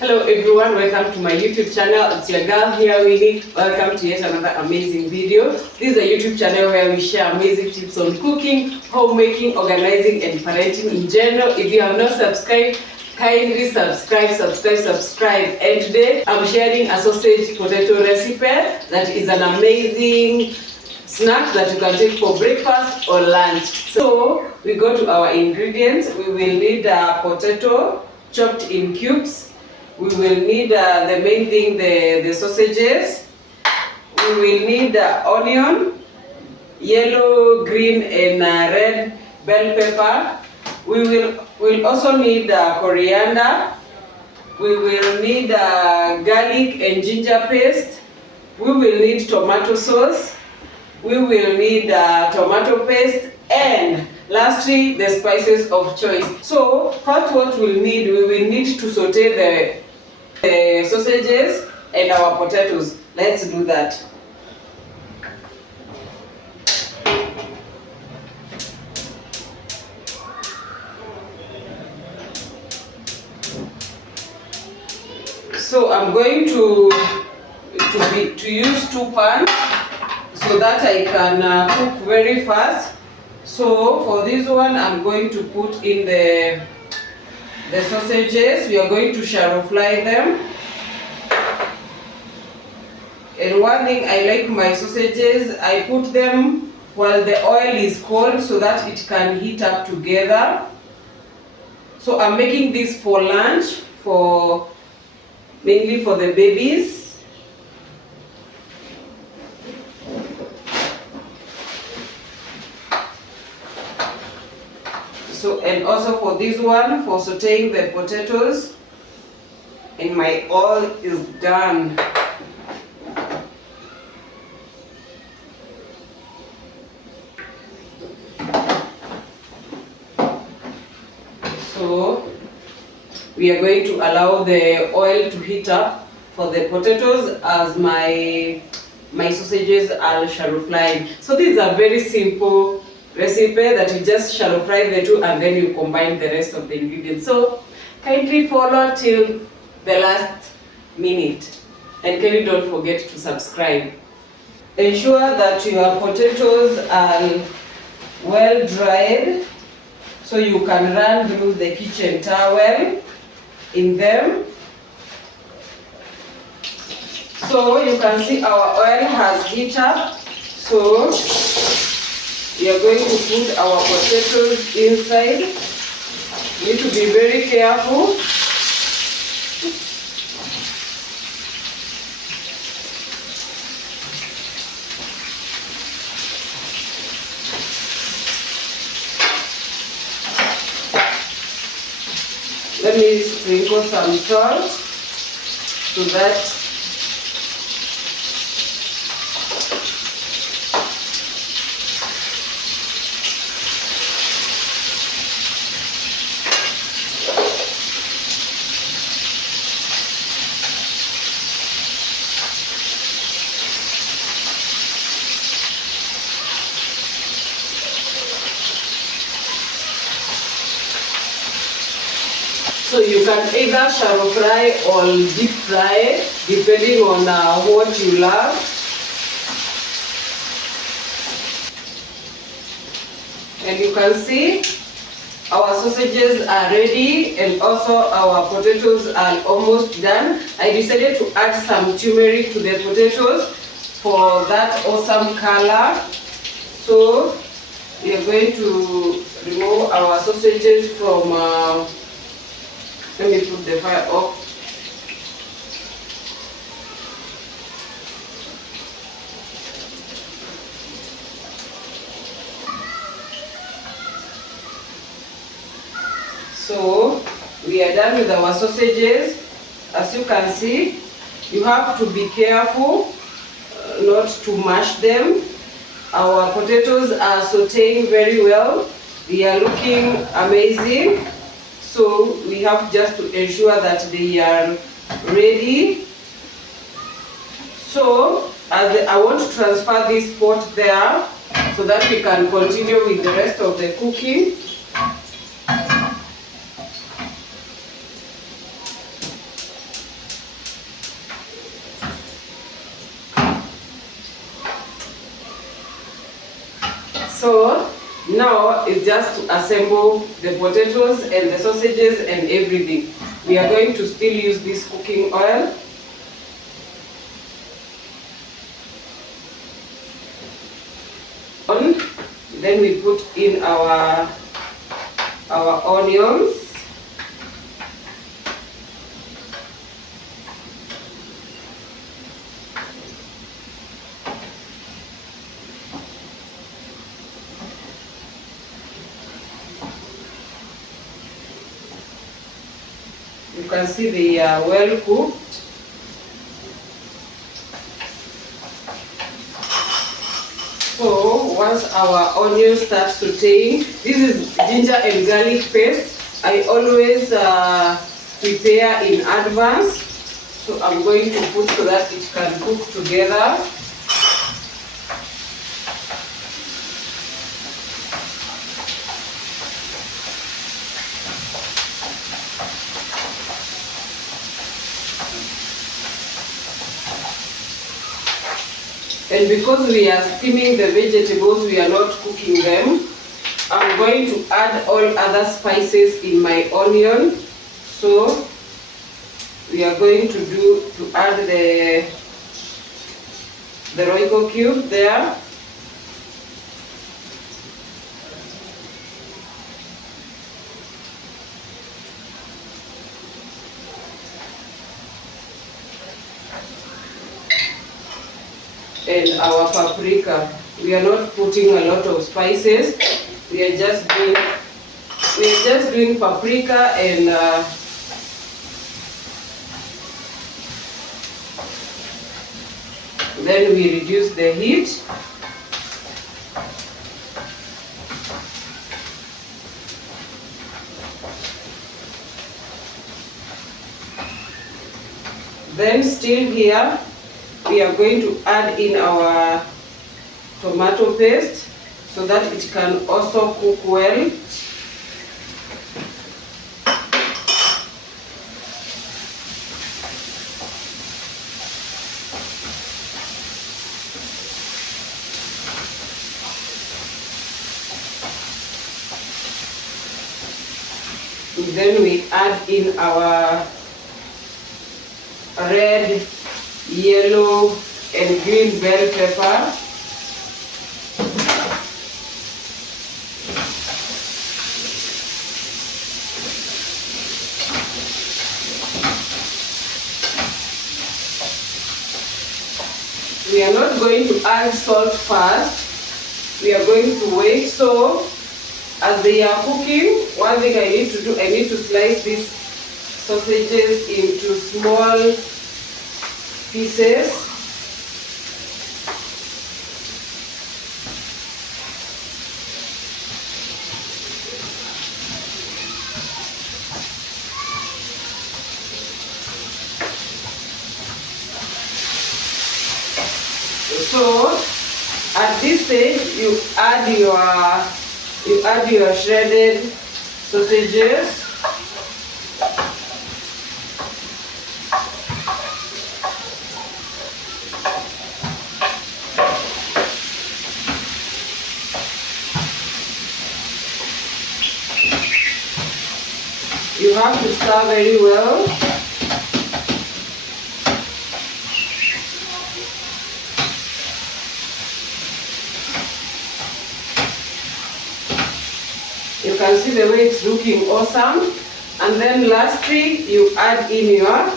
Hello everyone, welcome to my YouTube channel. It's your girl here, Winnie. Welcome to yet another amazing video. This is a YouTube channel where we share amazing tips on cooking, homemaking, organizing and parenting in general. If you have not subscribed, kindly subscribe. And today I'm sharing a sausage potato recipe that is an amazing snack that you can take for breakfast or lunch. So we go to our ingredients. We will need a potato chopped in cubes. We will need the main thing, the sausages. We will need onion, yellow, green and red bell pepper. We'll also need coriander. We will need garlic and ginger paste. We will need tomato sauce. We will need tomato paste, and lastly the spices of choice. So first what we will need to saute the sausages and our potatoes. Let's do that. So I'm going to use 2 pans so that I can cook very fast. So for this one I'm going to put in the sausages. We are going to shallow fry them. And one thing I like my sausages, I put them while the oil is cold so that it can heat up together. So I'm making this for lunch, mainly for the babies. So, and also for this one, for sauteing the potatoes, and my oil is done. So we are going to allow the oil to heat up for the potatoes as my sausages are shallow frying. So this is a very simple recipe that you just shallow fry the two and then you combine the rest of the ingredients. So kindly follow till the last minute, and kindly don't forget to subscribe. Ensure that your potatoes are well dried so you can run through the kitchen towel in them. So you can see our oil has heated up. So we are going to put our potatoes inside. You need to be very careful. Let me sprinkle some salt so that so you can either shallow fry or deep fry, depending on what you love. And you can see our sausages are ready, and also our potatoes are almost done. I decided to add some turmeric to the potatoes for that awesome color. So we are going to remove our sausages from let me put the fire off. So we are done with our sausages. As you can see, you have to be careful not to mash them. Our potatoes are sauteing very well. They are looking amazing. So we have just to ensure that they are ready. So I want to transfer this pot there so that we can continue with the rest of the cooking. Now it's just to assemble the potatoes and the sausages and everything. We are going to still use this cooking oil. Then we put in our onions. You can see they are well cooked. So once our onions start sauteing, this is ginger and garlic paste. I always prepare in advance. So I'm going to put so that it can cook together. And because we are steaming the vegetables, we are not cooking them, I'm going to add all other spices in my onion. So we are going to add the Royco cube there. And our paprika. We are not putting a lot of spices. We are just doing paprika and then we reduce the heat. Then still here, we are going to add in our tomato paste so that it can also cook well. Then we add in our red, yellow and green bell pepper. We are not going to add salt first. We are going to wait. So as they are cooking, one thing I need to do, I need to slice these sausages into small pieces. So at this stage, you add your shredded sausages. You have to stir very well. You can see the way it's looking awesome. And then lastly, you add in your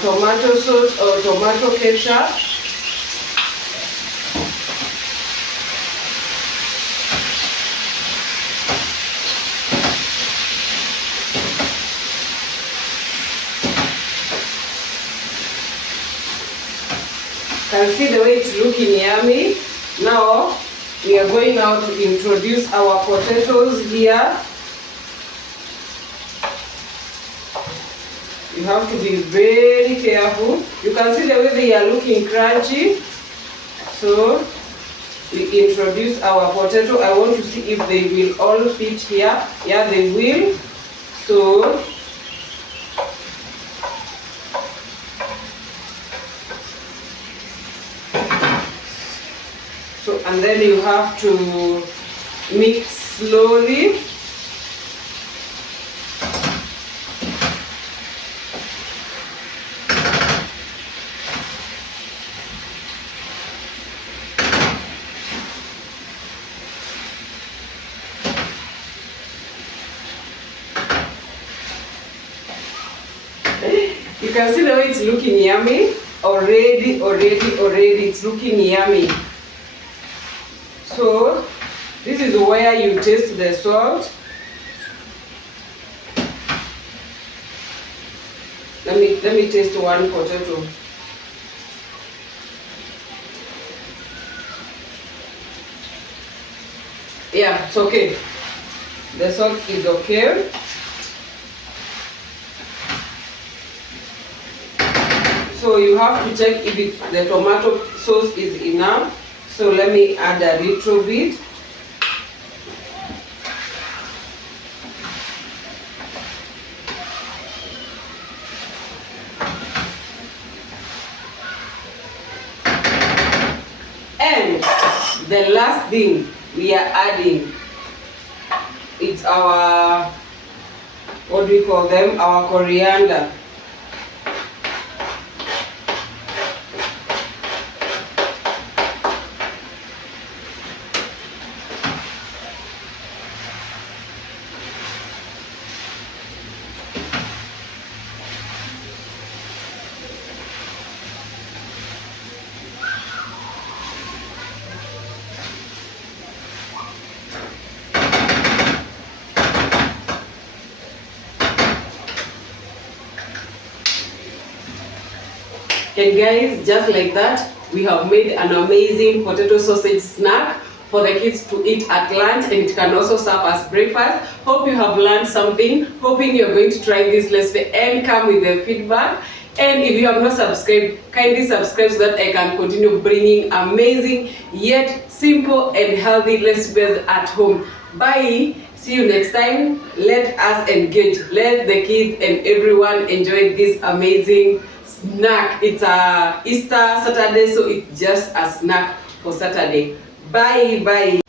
tomato sauce or tomato ketchup. Can see the way it's looking yummy. Now we are going now to introduce our potatoes here. You have to be very careful. You can see the way they are looking crunchy. So we introduce our potato. I want to see if they will all fit here. Yeah, they will. And you have to mix slowly. You can see the way it's looking yummy. Already it's looking yummy. So this is where you taste the salt. Let me taste one potato. Yeah, it's okay. The salt is okay. So you have to check if the tomato sauce is enough. So let me add a little bit. And the last thing we are adding, it's our, what do we call them? Our coriander. And guys, just like that, we have made an amazing potato sausage snack for the kids to eat at lunch, and it can also serve as breakfast. Hope you have learned something. Hoping you're going to try this recipe and come with the feedback. And if you have not subscribed, kindly subscribe so that I can continue bringing amazing yet simple and healthy recipes at home. Bye. See you next time. Let us engage. Let the kids and everyone enjoy this amazing snack. It's a Easter Saturday, so it's just a snack for Saturday. Bye.